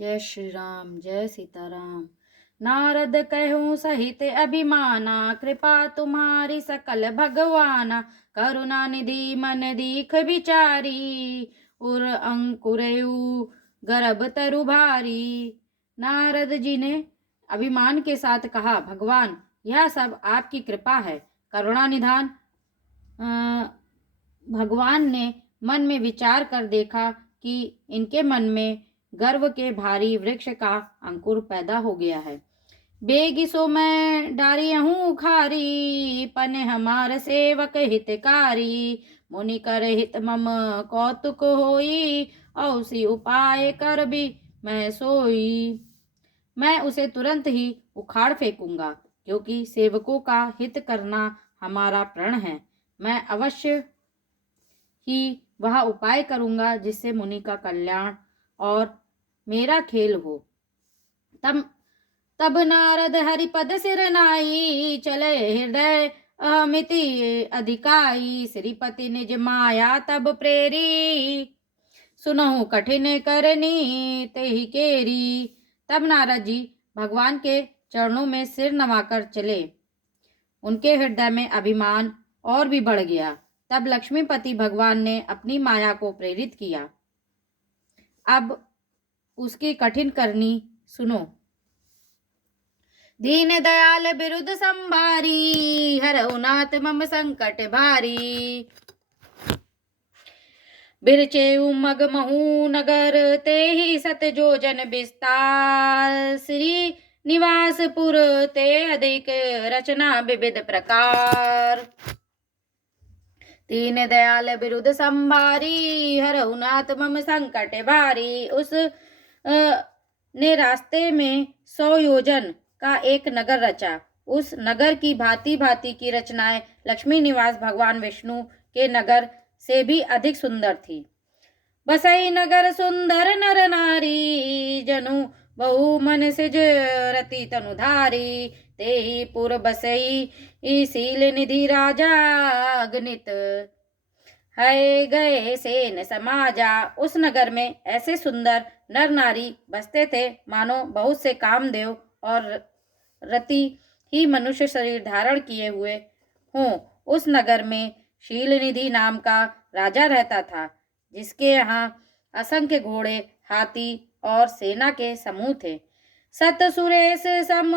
जय श्री राम, जय सीताराम। नारद कहूँ सहित अभिमाना, कृपा तुम्हारी सकल भगवाना। करुणा निधि मन दीख विचारी, उर अंकुरयु गर्भ तरु भारी। नारद जी ने अभिमान के साथ कहा, भगवान यह सब आपकी कृपा है, करुणा निधान। भगवान ने मन में विचार कर देखा कि इनके मन में गर्व के भारी वृक्ष का अंकुर पैदा हो गया है। बेगी सो मैं डारी हूँ उखारी, पने हमार सेवक हितकारी। मुनि कर हित मम कौतुक होई, औसी उपाय कर भी मैं सोई। मैं उसे तुरंत ही उखाड़ फेंकूंगा, क्योंकि सेवकों का हित करना हमारा प्रण है। मैं अवश्य ही वह उपाय करूंगा जिससे मुनि का कल्याण और मेरा खेल हो। तब तब नारद हरिपद सिर नाई, चले हृदय अमिति अधिकाई। श्रीपति निज माया तब प्रेरी, सुनहु कठिन करनी तेहि केरी। तब नारद जी भगवान के चरणों में सिर नवाकर चले। उनके हृदय में अभिमान और भी बढ़ गया। तब लक्ष्मीपति भगवान ने अपनी माया को प्रेरित किया। अब उसकी कठिन करनी सुनो। दीन दयाल बिरुद संभारी, हरऊ नाथ मम संकट भारी। बिरचे उमग महू नगर, ते ही सत जोजन विस्तार। श्री निवासपुर ते अधिक, रचना विविध प्रकार। दीन दयाल बिरुद संभारी, हरऊ नाथ मम संकट भारी। उस ने रास्ते में 100 योजन का एक नगर रचा। उस नगर की भांति भांति की रचनाएं लक्ष्मी निवास भगवान विष्णु के नगर से भी अधिक सुंदर थी। बसई नगर सुंदर नर नारी, जनु बहु मन सिज रति तनुधारी। तेहि पुर बसई शील निधि राजा, गणित है गए सेन समाजा। उस नगर में ऐसे सुंदर नर नारी बसते थे मानो बहुत से कामदेव और रति ही मनुष्य शरीर धारण किए हुए हों। उस नगर में शीलनिधि नाम का राजा रहता था, जिसके यहाँ असंख्य घोड़े, हाथी और सेना के समूह थे। सत सुरेश सम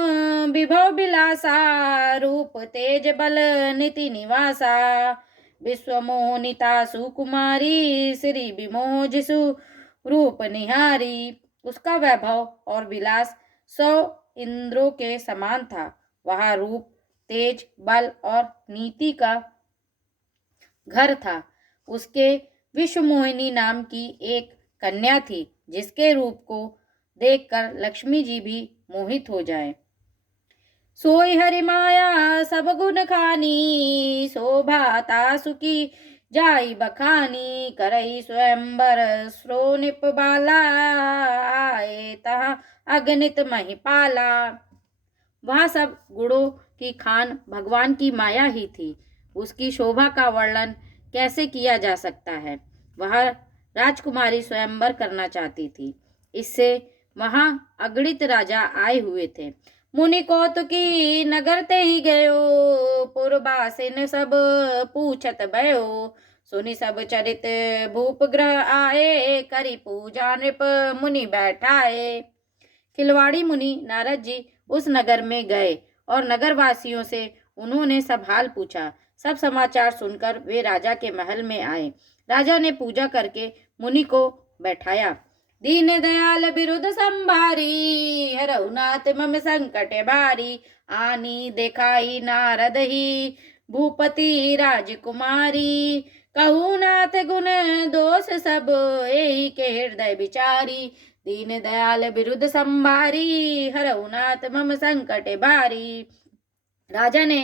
विभव बिलासा, रूप तेज बल नीति निवासा। विश्व मोहनिता सुकुमारी, श्री विमोह जिसु रूप निहारी। उसका वैभव और विलास 100 इंद्रों के समान था। वह रूप, तेज, बल और नीति का घर था। उसके विश्वमोहिनी नाम की एक कन्या थी, जिसके रूप को देखकर लक्ष्मी जी भी मोहित हो जाए। सोई हरि माया सब गुण खानी, शोभा तासु की जाई बखानी। करई स्वयंवर श्रो निप बाला, आए तहाँ अगणित महिपाला। वह सब गुणों की खान भगवान की माया ही थी। उसकी शोभा का वर्णन कैसे किया जा सकता है। वह राजकुमारी स्वयंवर करना चाहती थी। इससे वहां अगणित राजा आए हुए थे। मुनि कौतुकी नगर ते ही गयो, पुरबासिन सब पूछत भयो। सुनि सब चरित भूप ग्रह आए, करी पूजा नृप मुनि बैठाए। खिलवाड़ी मुनि नारद जी उस नगर में गए और नगरवासियों से उन्होंने सब हाल पूछा। सब समाचार सुनकर वे राजा के महल में आए। राजा ने पूजा करके मुनि को बैठाया। दीन दयाल बिरुद संभारी, हरऊ नाथ मम संकट भारी। आनी देखाई नारद ही, भूपति राजकुमारी। कहू नाथ गुण दोष सब, एहि के हृदय विचारी। दीन दयाल बिरुद संभारी, हरऊ नाथ मम संकट भारी। राजा ने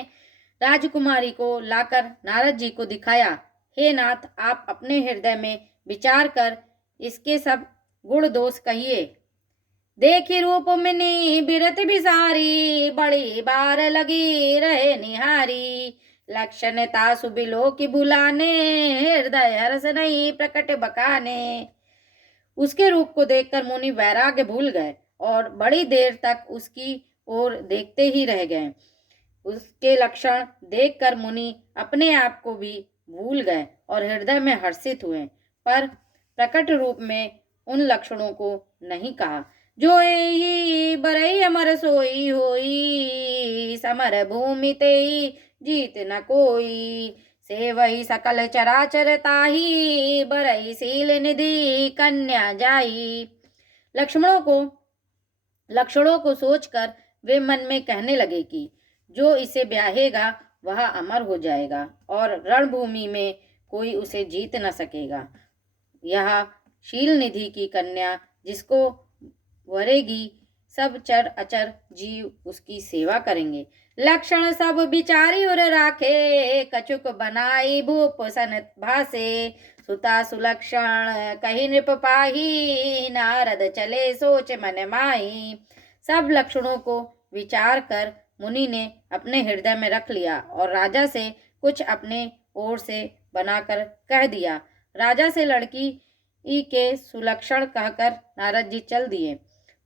राजकुमारी को लाकर नारद जी को दिखाया। हे नाथ, आप अपने हृदय में विचार कर इसके सब गुण दोष कहिए। देखी रूप मिनी बिरत बिसारी, बड़ी बार लगी रहे निहारी। लक्षण तासु बिलो की बुलाने, हृदय हर्ष नहीं प्रकट बकाने। उसके रूप को देखकर मुनि वैराग्य भूल गए और बड़ी देर तक उसकी ओर देखते ही रह गए। उसके लक्षण देखकर मुनि अपने आप को भी भूल गए और हृदय में हर्षित हुए, पर प्रकट रूप में उन लक्षणों को नहीं कहा। जो ही बरई अमर सोई होई, समर भूमि तेई जीत न कोई। से वही सकल चराचर ताही, बरई शील निधि कन्या जाई। लक्षणों को सोचकर वे मन में कहने लगे कि जो इसे ब्याहेगा वह अमर हो जाएगा और रणभूमि में कोई उसे जीत न सकेगा। यह शील निधि की कन्या जिसको वरेगी, सब चर अचर जीव उसकी सेवा करेंगे। लक्षण सब बिचारी उर राखे, कछुक बनाई भूप सन भासे। सुता सुलक्षण कही नृप पाही, नारद चले सोच मन माही। सब लक्षणों को विचार कर मुनि ने अपने हृदय में रख लिया और राजा से कुछ अपने ओर से बनाकर कह दिया। राजा से लड़की के सुलक्षण कहकर नारद जी चल दिए,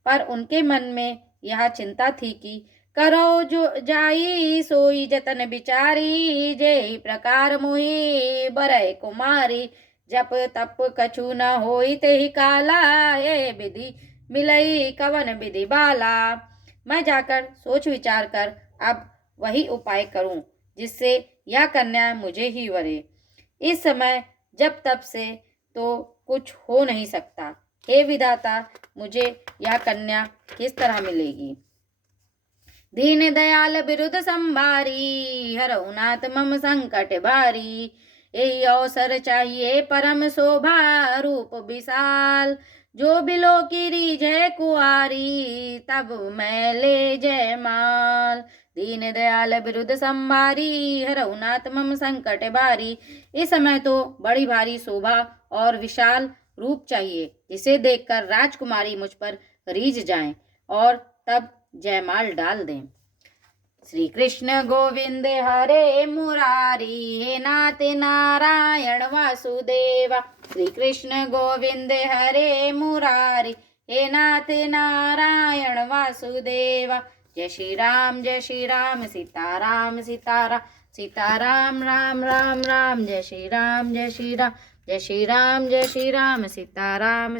पर उनके मन में यह चिंता थी कि करो जो जाई सोई जतन बिचारी, जे प्रकार मोही बरय कुमारी। जप तप कछु न होई तेहि काला, ये विधि मिलई कवन विधि बाला। मैं जाकर सोच विचार कर अब वही उपाय करूं जिससे यह कन्या मुझे ही वरे। इस समय जब तब से तो कुछ हो नहीं सकता। हे विधाता, मुझे यह कन्या किस तरह मिलेगी। दीन दयाल बिरुद संभारी, हरऊ नाथ मम संकट भारी। यही अवसर चाहिए परम शोभा, रूप विशाल जो बिलो की रीझ कुआरी, तब मैं ले जय माल। दीन दयाल बिरुद संभारी, हरऊ नाथ मम संकट भारी। इस समय तो बड़ी भारी शोभा और विशाल रूप चाहिए जिसे देखकर राजकुमारी मुझ पर रीझ जाएं और तब जयमाल डाल दें। श्री कृष्ण गोविंद हरे मुरारी, हे नाथ नारायण वासुदेवा। श्री कृष्ण गोविंद हरे मुरारी, हे नाथ नारायण वासुदेवा। जय श्री राम सीताराम सीताराम सीताराम राम राम राम। जय श्री राम जय श्री राम जय श्री राम जय श्री राम सीताराम।